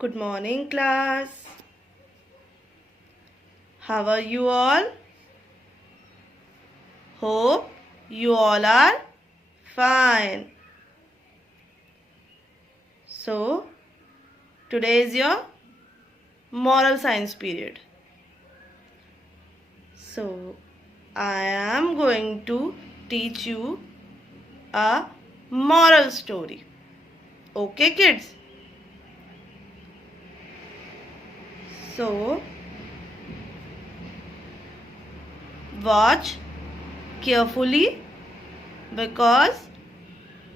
Good morning, class. How are you all? Hope you all are fine. So, today is your moral science period. So, I am going to teach you a moral story. Okay, kids? So, watch carefully because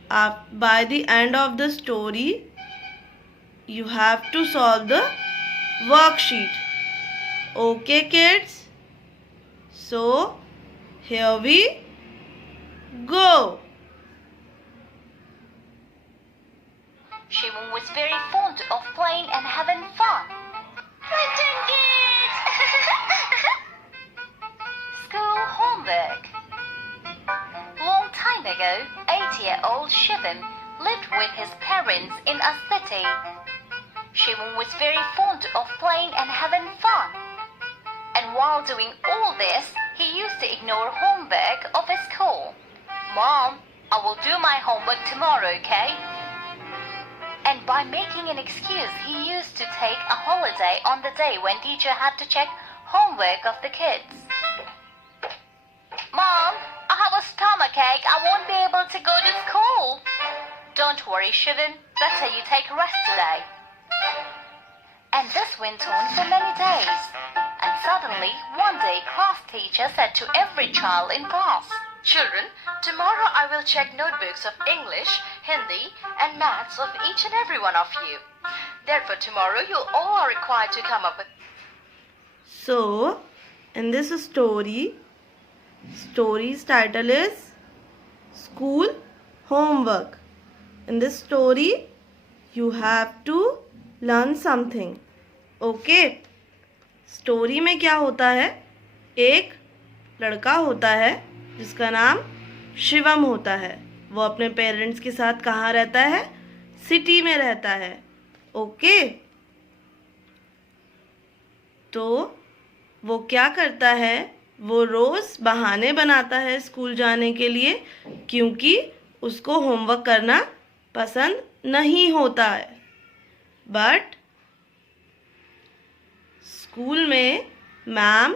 by the end of the story you have to solve the worksheet. Okay, kids? So, here we go. Shimon was very fond of playing and having fun. Listen, kids! School homework. Long time ago, 8-year-old Shimon lived with his parents in a city. Shimon was very fond of playing and having fun. And while doing all this, he used to ignore homework of his school. Mom, I will do my homework tomorrow, okay? And by making an excuse, he used to take a holiday on the day when teacher had to check homework of the kids. Mom, I have a stomachache. I won't be able to go to school. Don't worry, Shivin. Better you take a rest today. And this went on for many days. And suddenly, one day, class teacher said to every child in class, Children, tomorrow I will check notebooks of English, Hindi and maths of each and every one of you. Therefore, tomorrow you all are required to come up with... So, in this story's title is School Homework. In this story, you have to learn something. Okay? Story में क्या होता है, एक लड़का होता है जिसका नाम शिवम होता है. वो अपने पेरेंट्स के साथ कहाँ रहता है? सिटी में रहता है. ओके, तो वो क्या करता है, वो रोज़ बहाने बनाता है स्कूल जाने के लिए क्योंकि उसको होमवर्क करना पसंद नहीं होता है. बट स्कूल में मैम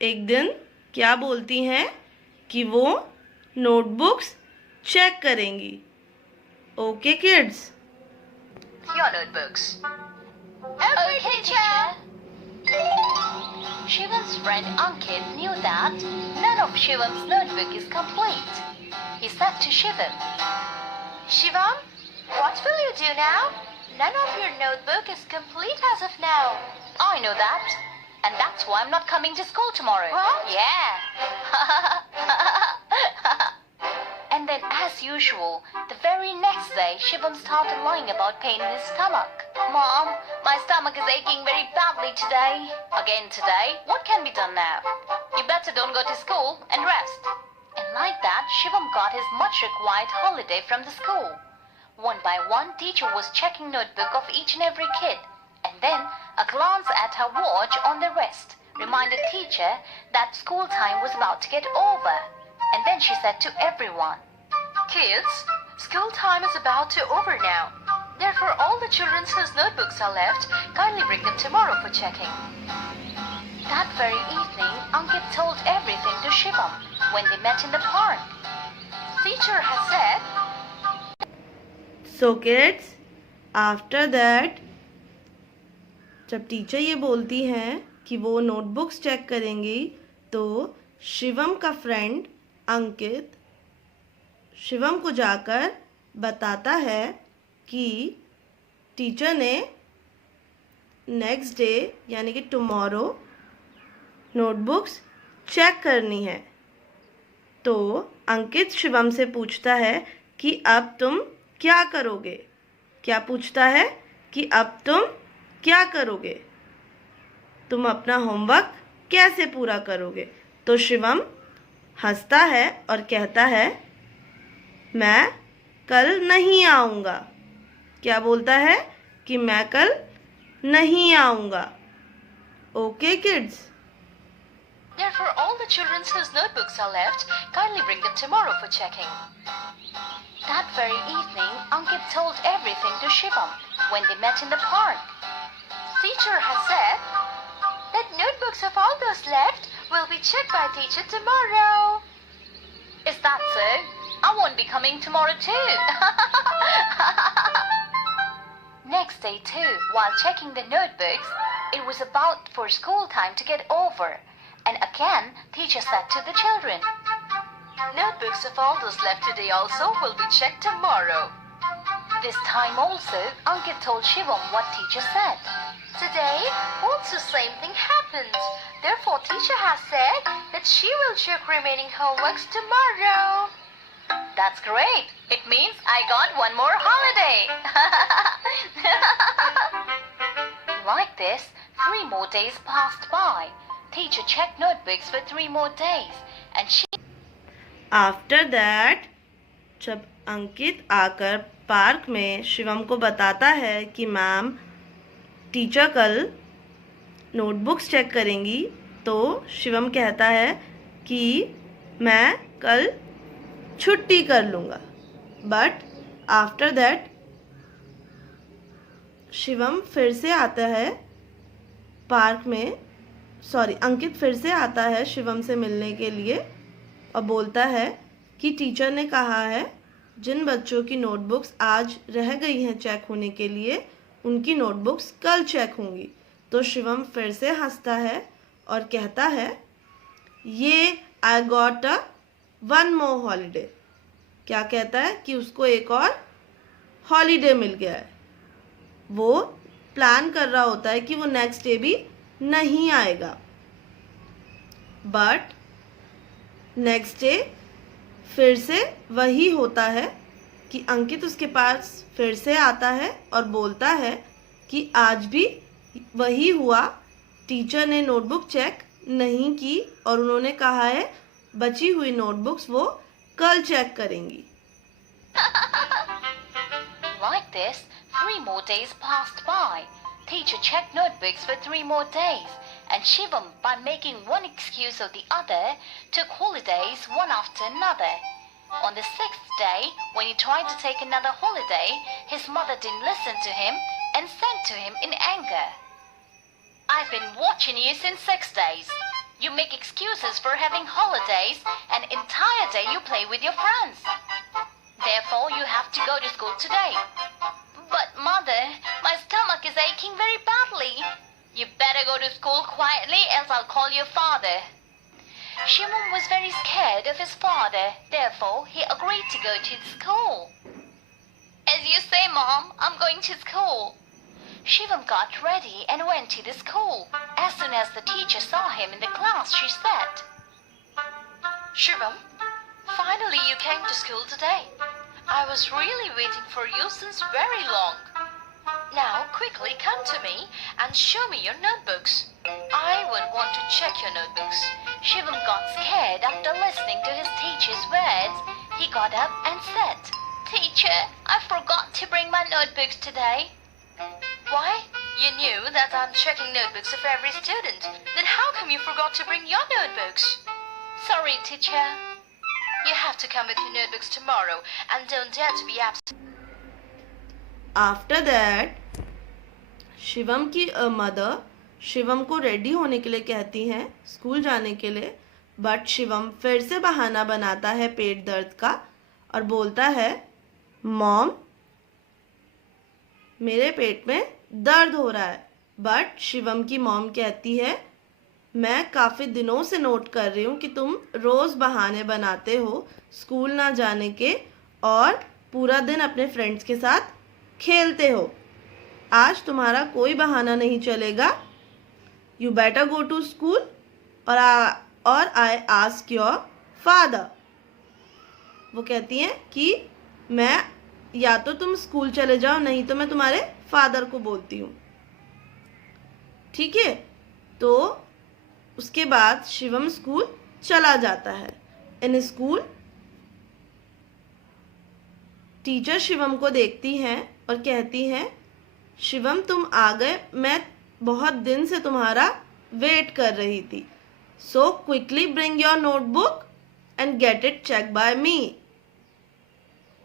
एक दिन क्या बोलती हैं कि वो नोटबुक्स चेक करेंगी. Okay kids? your notebooks. Okay, teacher. Shivan's friend Ankit knew that none of Shivan's notebook is complete. He said to Shivan, Shivam, what will you do now? None of your notebook is complete as of now. I know that. And that's why I'm not coming to school tomorrow. What? Yeah. And then, as usual, the very next day, Shivam started lying about pain in his stomach. Mom, my stomach is aching very badly today. Again today? What can be done now? You better don't go to school and rest. And like that, Shivam got his much required holiday from the school. One by one, teacher was checking notebook of each and every kid. And then, a glance at her watch on the wrist reminded teacher that school time was about to get over. And then she said to everyone, Kids, school time is about to over now. Therefore, all the children whose notebooks are left, kindly bring them tomorrow for checking. That very evening, Ankit told everything to Shivam when they met in the park. Teacher has said... So kids, after that, जब teacher ये बोलती हैं कि वो notebooks check करेंगी तो शिवम का friend अंकित शिवम को जाकर बताता है कि टीचर ने नेक्स्ट डे यानी कि टुमारो नोटबुक्स चेक करनी है. तो अंकित शिवम से पूछता है कि अब तुम क्या करोगे. क्या पूछता है कि अब तुम क्या करोगे, तुम अपना होमवर्क कैसे पूरा करोगे. तो शिवम हंसता है और कहता है मैं कल नहीं आऊँगा. क्या बोलता है कि मैं कल नहीं आऊँगा. Okay kids? Therefore, all the children whose notebooks are left, kindly bring them tomorrow for checking. That very evening, Ankit told everything to Shivam when they met in the park. Teacher has said that notebooks of all those left will be checked by teacher tomorrow. Is that so? I won't be coming tomorrow too. Next day too, while checking the notebooks, it was about for school time to get over. And again, teacher said to the children, Notebooks of all those left today also will be checked tomorrow. This time also, Ankit told Shivam what teacher said. Today, also same thing happened. Therefore, teacher has said that she will check remaining homeworks tomorrow. That's great. It means I got one more holiday. Like this, 3 more days passed by. Teacher checked notebooks for 3 more days and she... after that जब अंकित आकर park में शिवम को बताता है कि ma'am teacher कल notebooks check करेंगी, तो शिवम कहता है कि मैं कल छुट्टी कर लूँगा. बट आफ्टर दैट शिवम फिर से आता है पार्क में, अंकित फिर से आता है शिवम से मिलने के लिए और बोलता है कि टीचर ने कहा है जिन बच्चों की नोटबुक्स आज रह गई हैं चेक होने के लिए, उनकी नोटबुक्स कल चेक होंगी. तो शिवम फिर से हंसता है और कहता है ये I got a 1 more holiday. क्या कहता है कि उसको एक और हॉलीडे मिल गया है. वो प्लान कर रहा होता है कि वो नेक्स्ट डे भी नहीं आएगा. बट नेक्स्ट डे फिर से वही होता है कि अंकित उसके पास फिर से आता है और बोलता है कि आज भी वही हुआ, टीचर ने नोटबुक चेक नहीं की और उन्होंने कहा है बची हुई नोटबुक्स वो कल चेक करेंगी. Like this, 3 more days passed by. Teacher checked notebooks for 3 more days, and Shivam, by making one excuse or the other, took holidays one after another. On the 6th day, when he tried to take another holiday, his mother didn't listen to him and sent to him in anger. I've been watching you since 6 days. You make excuses for having holidays, and entire day you play with your friends. Therefore, you have to go to school today. But mother, my stomach is aching very badly. You better go to school quietly, else I'll call your father. Shimon was very scared of his father. Therefore, he agreed to go to school. As you say, Mom, I'm going to school. Shivam got ready and went to the school. As soon as the teacher saw him in the class, she said, Shivam, finally you came to school today. I was really waiting for you since very long. Now quickly come to me and show me your notebooks. I would want to check your notebooks. Shivam got scared after listening to his teacher's words. He got up and said, Teacher, I forgot to bring my notebooks today. Why? You knew that I'm checking notebooks of every student. Then how come you forgot to bring your notebooks? Sorry, teacher. You have to come with your notebooks tomorrow and don't dare to be absent. After that Shivam की mother Shivam को ready होने के लिए कहती हैं school जाने के लिए. बट शिवम फिर से बहाना बनाता है पेट दर्द का और बोलता है मॉम मेरे पेट में दर्द हो रहा है. बट शिवम की मॉम कहती है मैं काफ़ी दिनों से नोट कर रही हूँ कि तुम रोज़ बहाने बनाते हो स्कूल ना जाने के और पूरा दिन अपने फ्रेंड्स के साथ खेलते हो. आज तुम्हारा कोई बहाना नहीं चलेगा. You better go to school और आई आस्क योर फादर. वो कहती हैं कि मैं या तो तुम स्कूल चले जाओ नहीं तो मैं तुम्हारे फादर को बोलती हूँ. ठीक है. तो उसके बाद शिवम स्कूल चला जाता है. इन स्कूल टीचर शिवम को देखती हैं और कहती हैं शिवम तुम आ गए, मैं बहुत दिन से तुम्हारा वेट कर रही थी. So quickly bring your notebook and get it check by me.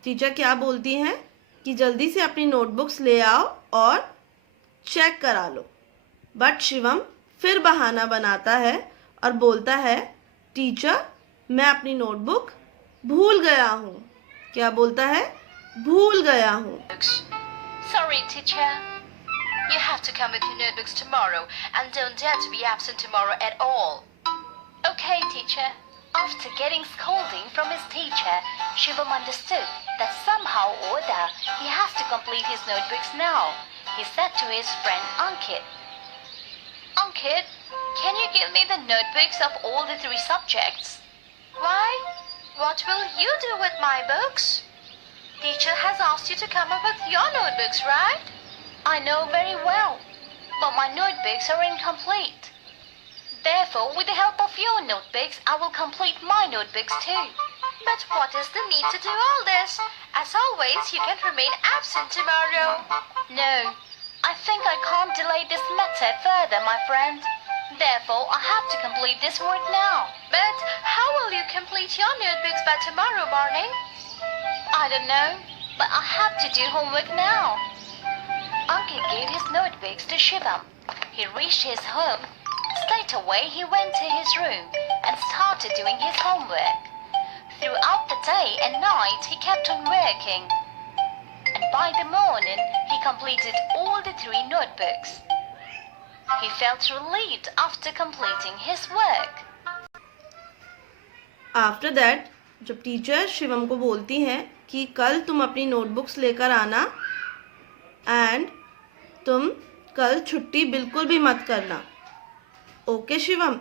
Teacher क्या बोलती हैं कि जल्दी से अपनी नोटबुक्स ले आओ और चेक करा लो. बट शिवम फिर बहाना बनाता है और बोलता है, टीचर मैं अपनी नोटबुक भूल गया हूँ. क्या बोलता है? भूल गया हूँ. Sorry, teacher. You have to come with your notebooks tomorrow and don't dare to be absent tomorrow at all. Okay, teacher. After getting scolding from his teacher, Shivam understood that somehow or other he has to complete his notebooks now. He said to his friend Ankit, Ankit, can you give me the notebooks of all the 3 subjects? Why? What will you do with my books? Teacher has asked you to come up with your notebooks, right? I know very well, but my notebooks are incomplete. Therefore, with the help of your notebooks, I will complete my notebooks too. But what is the need to do all this? As always, you can remain absent tomorrow. No, I think I can't delay this matter further, my friend. Therefore, I have to complete this work now. But how will you complete your notebooks by tomorrow morning? I don't know, but I have to do homework now. Ankit gave his notebooks to Shivam. He reached his home. Straight away, he went to his room and started doing his homework. Throughout the day and night, he kept on working. And by the morning, he completed all the 3 notebooks. He felt relieved after completing his work. After that जब teacher Shivam को बोलती हैं कि कल तुम अपनी notebooks लेकर आना एंड तुम कल छुट्टी बिल्कुल भी मत करना. ओके शिवम,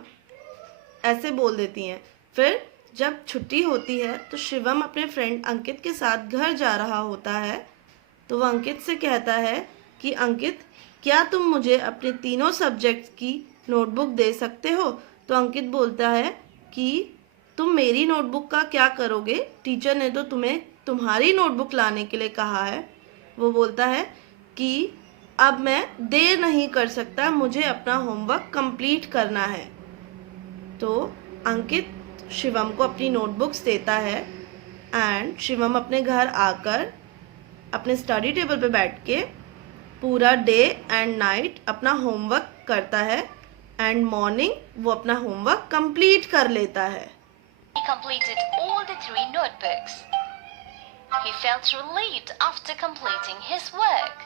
ऐसे बोल देती हैं. फिर जब छुट्टी होती है तो शिवम अपने फ्रेंड अंकित के साथ घर जा रहा होता है. तो वह अंकित से कहता है कि अंकित, क्या तुम मुझे अपने 3 सब्जेक्ट्स की नोटबुक दे सकते हो? तो अंकित बोलता है कि तुम मेरी नोटबुक का क्या करोगे? टीचर ने तो तुम्हें तुम्हारी नोटबुक लाने के लिए कहा है. वो बोलता है कि अब मैं देर नहीं कर सकता, मुझे अपना होमवर्क कंप्लीट करना है. तो अंकित शिवम को अपनी नोटबुक्स देता है एंड शिवम अपने घर आकर अपने स्टडी टेबल पे बैठ के पूरा डे एंड नाइट अपना होमवर्क करता है एंड मॉर्निंग वो अपना होमवर्क कंप्लीट कर लेता है. He completed all the 3 notebooks. He felt relieved after completing his work.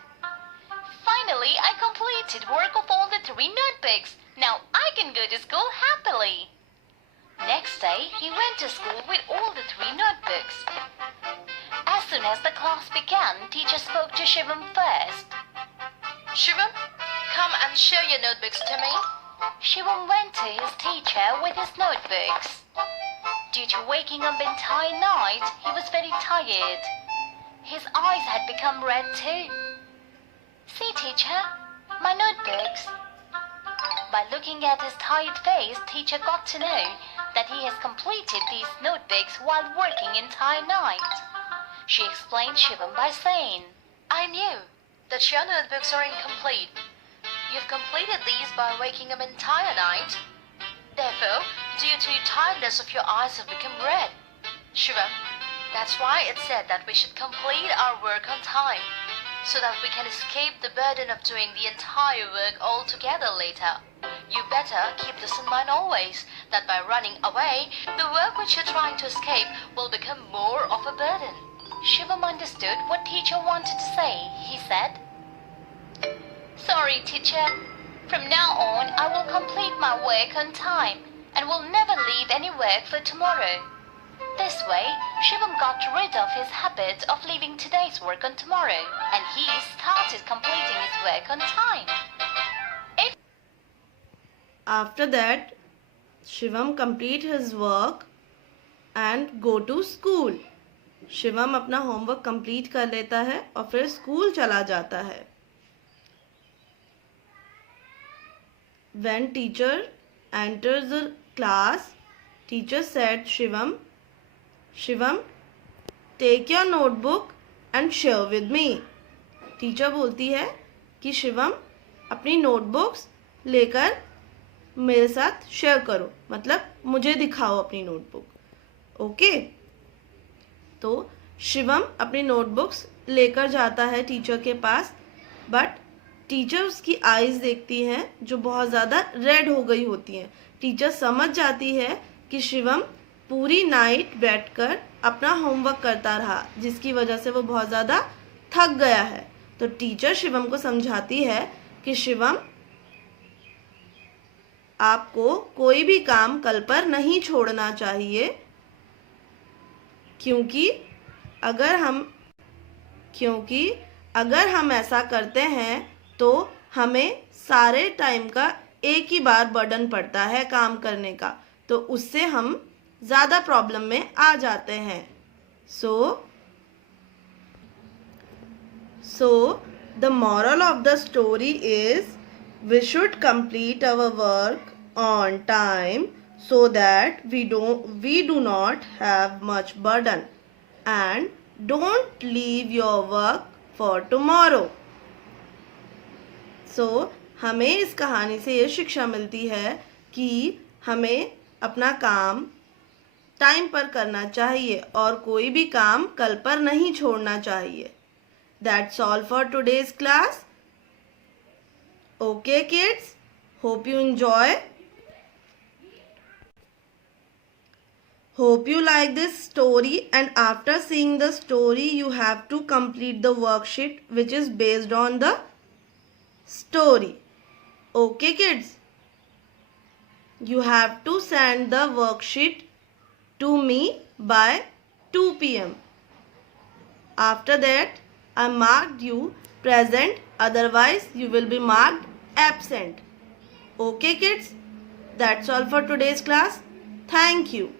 Finally, I completed work of all the 3 notebooks. Now I can go to school happily. Next day, he went to school with all the 3 notebooks. As soon as the class began, teacher spoke to Shivam first. Shivam, come and show your notebooks to me. Shivam went to his teacher with his notebooks. Due to waking up entire night, he was very tired. His eyes had become red too. See, teacher, my notebooks. By looking at his tired face, teacher got to know that he has completed these notebooks while working entire night. She explained Shivam by saying, I knew that your notebooks are incomplete. You've completed these by waking up entire night. Therefore, due to tiredness of your eyes have become red. Shivam, that's why it's said that we should complete our work on time, so that we can escape the burden of doing the entire work altogether later. You better keep this in mind always, that by running away, the work which you're trying to escape will become more of a burden. Shivam understood what teacher wanted to say. He said, Sorry, teacher. From now on, I will complete my work on time and will never leave any work for tomorrow. This way, Shivam got rid of his habit of leaving today's work on tomorrow, and he started completing his work on time. After that, Shivam complete his work and go to school. Shivam अपना homework complete कर लेता है और फिर school चला जाता है. When teacher enters the class, teacher said Shivam, take your notebook and share with me. Teacher बोलती है कि शिवम अपनी नोटबुक्स लेकर मेरे साथ शेयर करो, मतलब मुझे दिखाओ अपनी नोटबुक। ओके, तो शिवम अपनी नोटबुक्स लेकर जाता है टीचर के पास, बट टीचर उसकी आईज देखती हैं जो बहुत ज़्यादा रेड हो गई होती हैं। टीचर समझ जाती है कि शिवम पूरी नाइट बैठकर अपना होमवर्क करता रहा, जिसकी वजह से वो बहुत ज़्यादा थक गया है। तो टीचर शिवम को समझाती है कि शिवम, आपको कोई भी काम कल पर नहीं छोड़ना चाहिए, क्योंकि अगर हम ऐसा करते हैं तो हमें सारे टाइम का एक ही बार बर्डन पड़ता है काम करने का, तो उससे हम ज़्यादा प्रॉब्लम में आ जाते हैं। So the moral of the story is we should complete our work on time so that we do not have much burden, and don't leave your work for tomorrow. हमें इस कहानी से ये शिक्षा मिलती है कि हमें अपना काम टाइम पर करना चाहिए और कोई भी काम कल पर नहीं छोड़ना चाहिए। That's all for today's class. Okay kids, hope you enjoy. Hope you like this story, and after seeing the story you have to complete the worksheet which is based on the story. Okay kids, you have to send the worksheet to me by 2 p.m. After that I marked you present, otherwise you will be marked absent. Okay kids, that's all for today's class. Thank you.